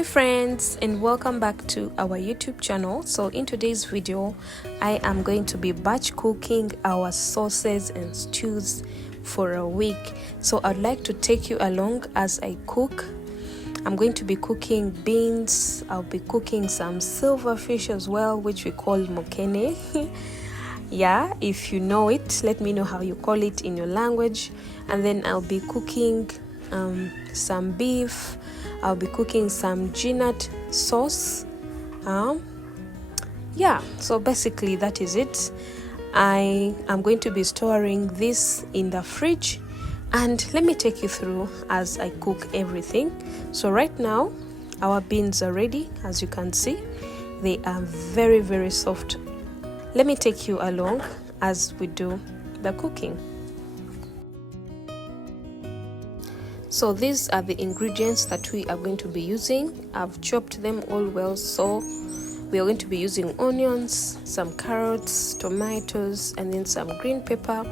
Hi friends, and welcome back to our YouTube channel. So in today's video I am going to be batch cooking our sauces and stews for a week. So I'd like to take you along as I cook. I'm going to be cooking beans. I'll be cooking some silverfish as well, which we call mokene. Yeah, if you know it, let me know how you call it in your language. And then I'll be cooking some beef. I'll be cooking some ginat sauce. Yeah, so basically that is it. I am going to be storing this in the fridge, and let me take you through as I cook everything. So right now our beans are ready. As you can see, they are very soft. Let me take you along as we do the cooking. So these are the ingredients that we are going to be using. I've chopped them all well. So we are going to be using onions, some carrots, tomatoes, and then some green pepper.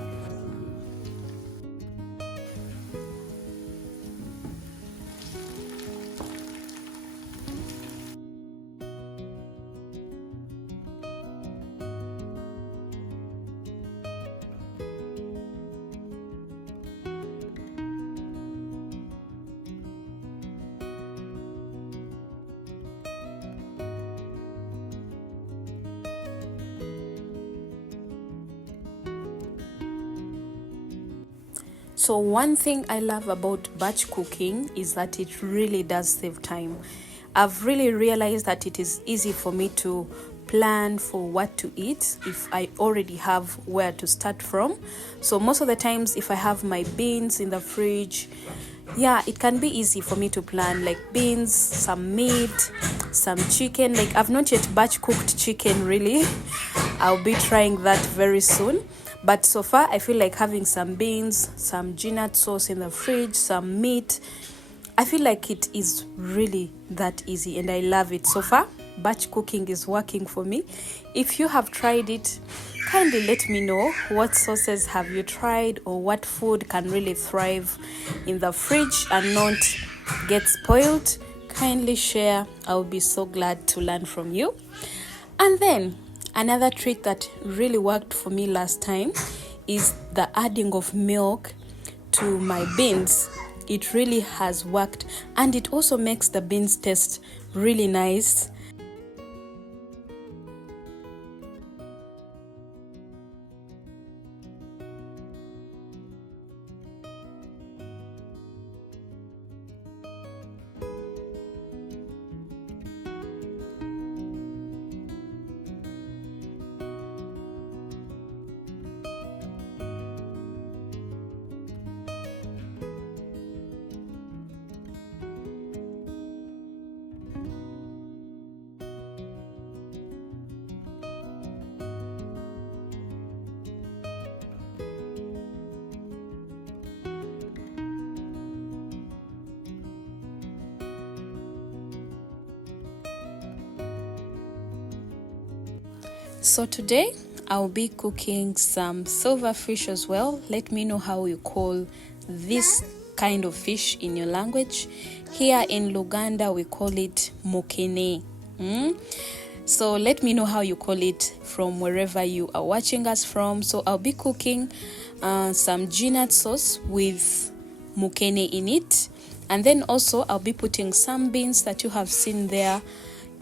So one thing I love about batch cooking is that it really does save time. I've really realized that it is easy for me to plan for what to eat if I already have where to start from. So most of the times if I have my beans in the fridge, yeah, it can be easy for me to plan, like beans, some meat, some chicken. Like I've not yet batch cooked chicken really. I'll be trying that very soon. But so far, I feel like having some beans, some ginat sauce in the fridge, some meat, I feel like it is really that easy and I love it. So far, batch cooking is working for me. If you have tried it, kindly let me know what sauces have you tried or what food can really thrive in the fridge and not get spoiled. Kindly share. I'll be so glad to learn from you. And then another trick that really worked for me last time is the adding of milk to my beans. It really has worked, and it also makes the beans taste really nice. So today I'll be cooking some silverfish as well. Let me know how you call this kind of fish in your language. Here in Luganda we call it mokene. So let me know how you call it from wherever you are watching us from. So I'll be cooking some ginat sauce with mokene in it, and then also I'll be putting some beans that you have seen there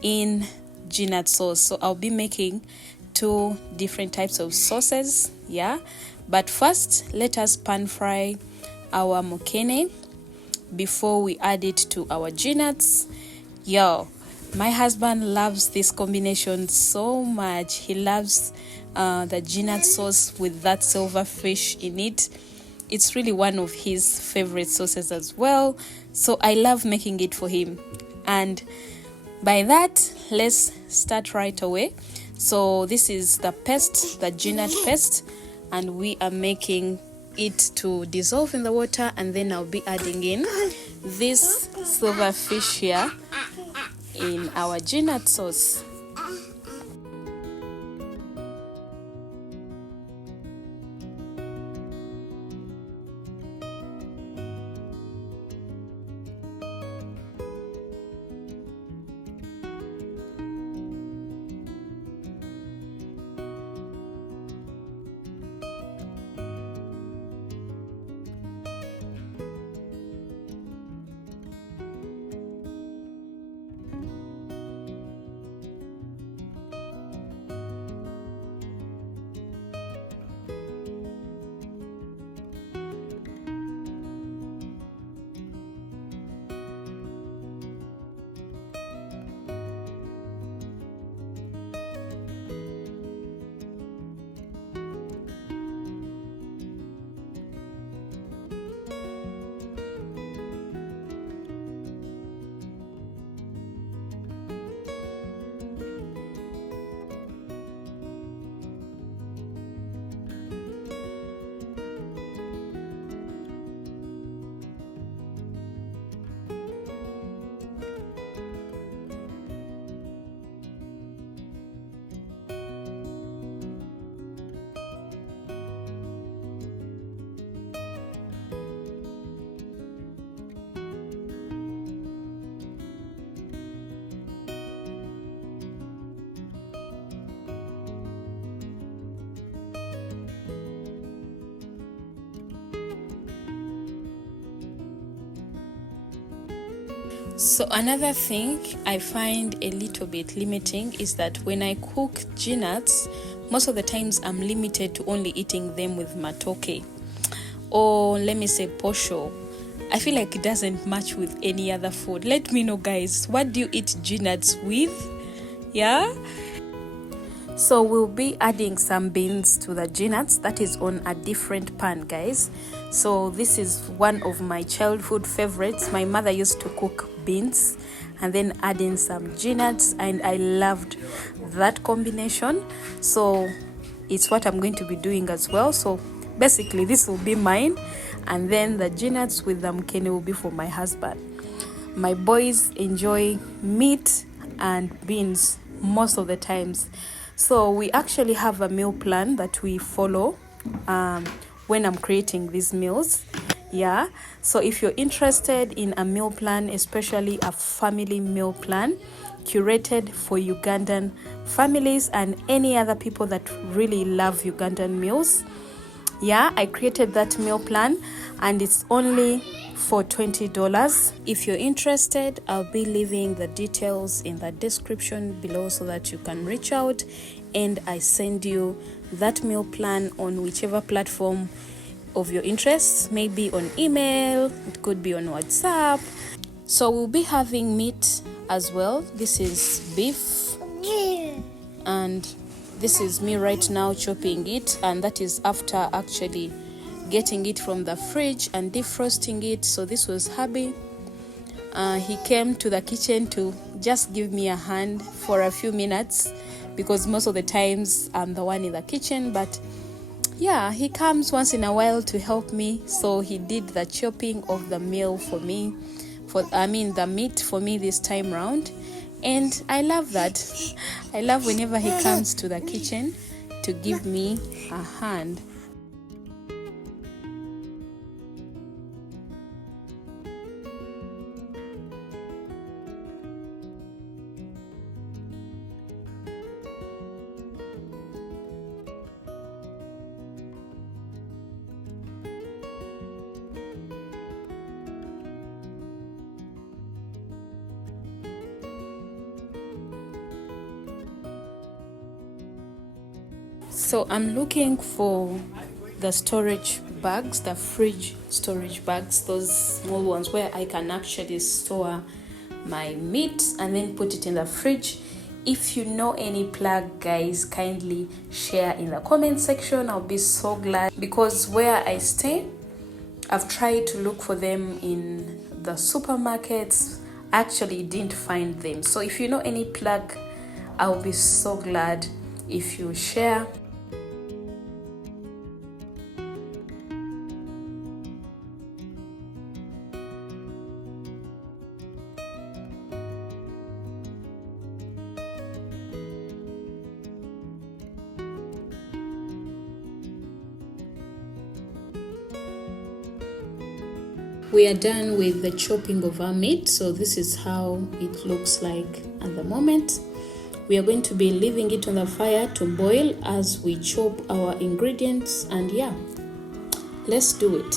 in ginat sauce. So I'll be making two different types of sauces, yeah. But first, let us pan fry our mokene before we add it to our ginats. Yo, my husband loves this combination so much. He loves the ginat sauce with that silverfish in it. It's really one of his favorite sauces as well. So I love making it for him. And by that, let's start right away. So this is the paste, the ginat paste, and we are making it to dissolve in the water, and then I'll be adding in this silverfish here in our ginat sauce. So another thing I find a little bit limiting is that when I cook nuts, most of the times I'm limited to only eating them with matoke, or let me say posho. I feel like it doesn't match with any other food. Let me know, guys, what do you eat nuts with? Yeah. So we'll be adding some beans to the nuts. That is on a different pan, guys. So this is one of my childhood favorites. My mother used to cook beans and then add in some nuts, and I loved that combination. So it's what I'm going to be doing as well. So basically this will be mine, and then the nuts with the mkene will be for my husband. My boys enjoy meat and beans most of the times. So we actually have a meal plan that we follow when I'm creating these meals. Yeah. So if you're interested in a meal plan, especially a family meal plan curated for Ugandan families and any other people that really love Ugandan meals, yeah, I created that meal plan, and it's only for $20. If you're interested, I'll be leaving the details in the description below so that you can reach out and I send you that meal plan on whichever platform of your interests, maybe on email, it could be on WhatsApp. So we'll be having meat as well. This is beef, and this is me right now chopping it, and that is after actually getting it from the fridge and defrosting it. So this was hubby. He came to the kitchen to just give me a hand for a few minutes because most of the times I'm the one in the kitchen, but yeah, he comes once in a while to help me. So he did the chopping of the meal for me, the meat for me this time round. And I love that. I love whenever he comes to the kitchen to give me a hand. So I'm looking for the storage bags, the fridge storage bags, those small ones where I can actually store my meat and then put it in the fridge. If you know any plug, guys, kindly share in the comment section. I'll be so glad, because where I stay, I've tried to look for them in the supermarkets, actually didn't find them. So if you know any plug, I'll be so glad if you share. We are done with the chopping of our meat, so this is how it looks like at the moment. We are going to be leaving it on the fire to boil as we chop our ingredients, and yeah, let's do it.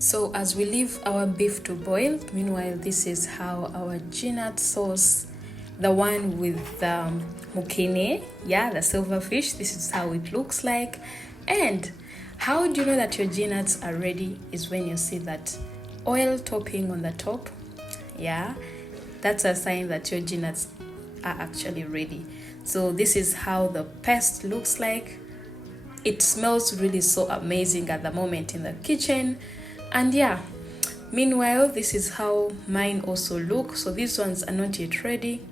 So as we leave our beef to boil, meanwhile, this is how our ginat sauce, the one with the mukene, yeah, the silverfish, this is how it looks like. And how do you know that your ginats are ready is when you see that oil topping on the top. Yeah, that's a sign that your ginats are actually ready. So this is how the paste looks like. It smells really so amazing at the moment in the kitchen. And yeah, meanwhile, this is how mine also look. So these ones are not yet ready,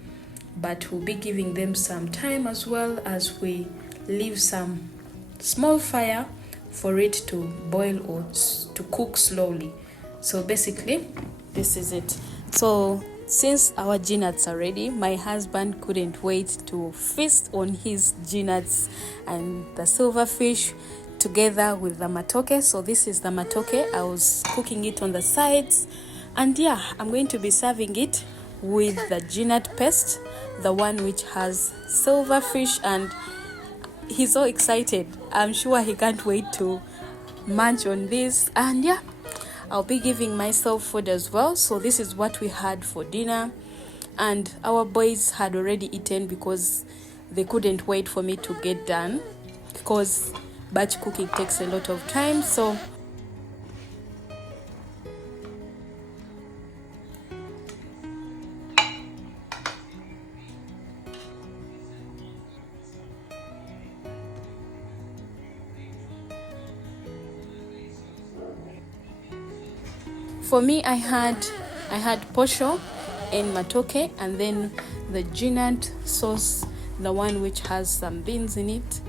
but we'll be giving them some time as well as we leave some small fire for it to boil or to cook slowly. So basically, this is it. So since our ginats are ready, my husband couldn't wait to feast on his ginats and the silverfish together with the matoke. So this is the matoke. I was cooking it on the sides, and yeah, I'm going to be serving it with the ginat paste, the one which has silverfish, and he's so excited. I'm sure he can't wait to munch on this. And yeah, I'll be giving myself food as well. So this is what we had for dinner, and our boys had already eaten because they couldn't wait for me to get done, because batch cooking takes a lot of time. So for me, I had posho and matoke, and then the ginat sauce, the one which has some beans in it.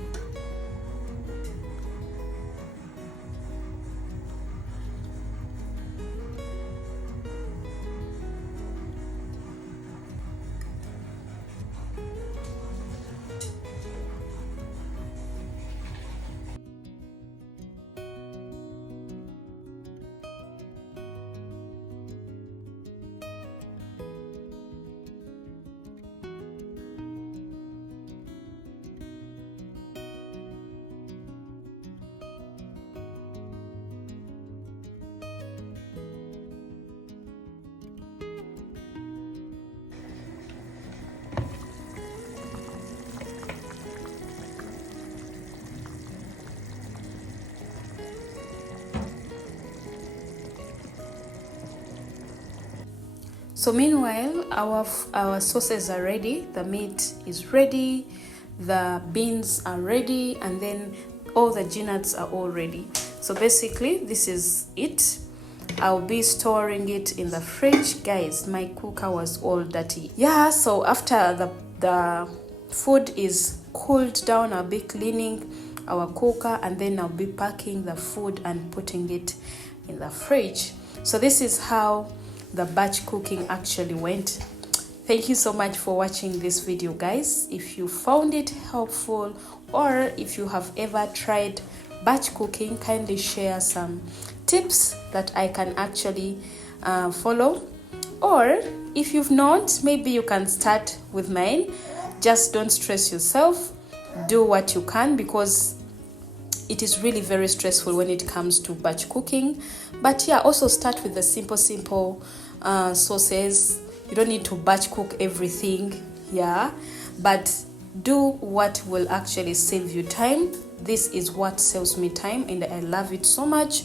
So meanwhile, our sauces are ready, the meat is ready, the beans are ready, and then all the ginats are all ready. So basically, this is it. I'll be storing it in the fridge. Guys, my cooker was all dirty. Yeah, so after the food is cooled down, I'll be cleaning our cooker, and then I'll be packing the food and putting it in the fridge. So this is how the batch cooking actually went. Thank you so much for watching this video, guys. If you found it helpful, or if you have ever tried batch cooking, kindly share some tips that I can actually follow. Or if you've not, maybe you can start with mine. Just don't stress yourself. Do what you can, because it is really very stressful when it comes to batch cooking. But yeah, also start with the simple sauces. You don't need to batch cook everything, yeah, but do what will actually save you time. This is what saves me time, and I love it so much.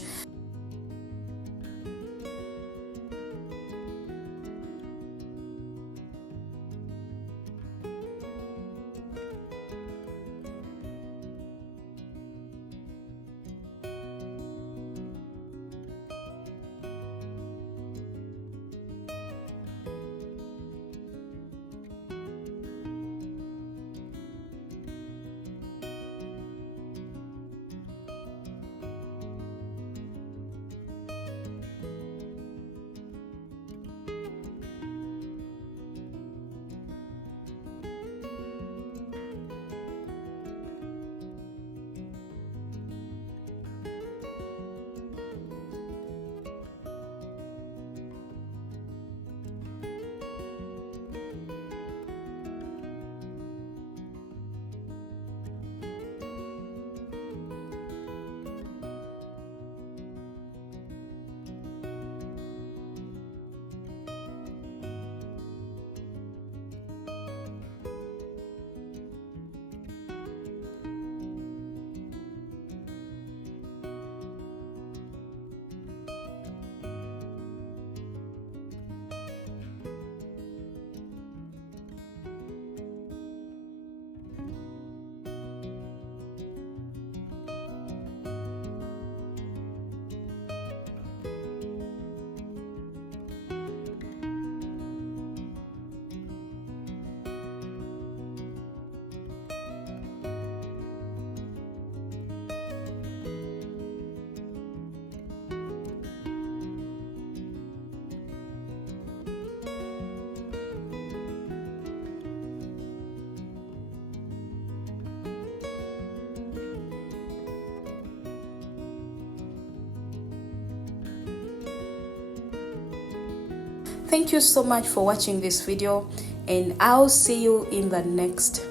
thank you so much for watching this video, and I'll see you in the next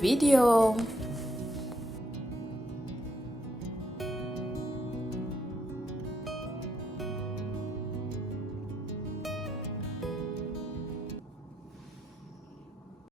video.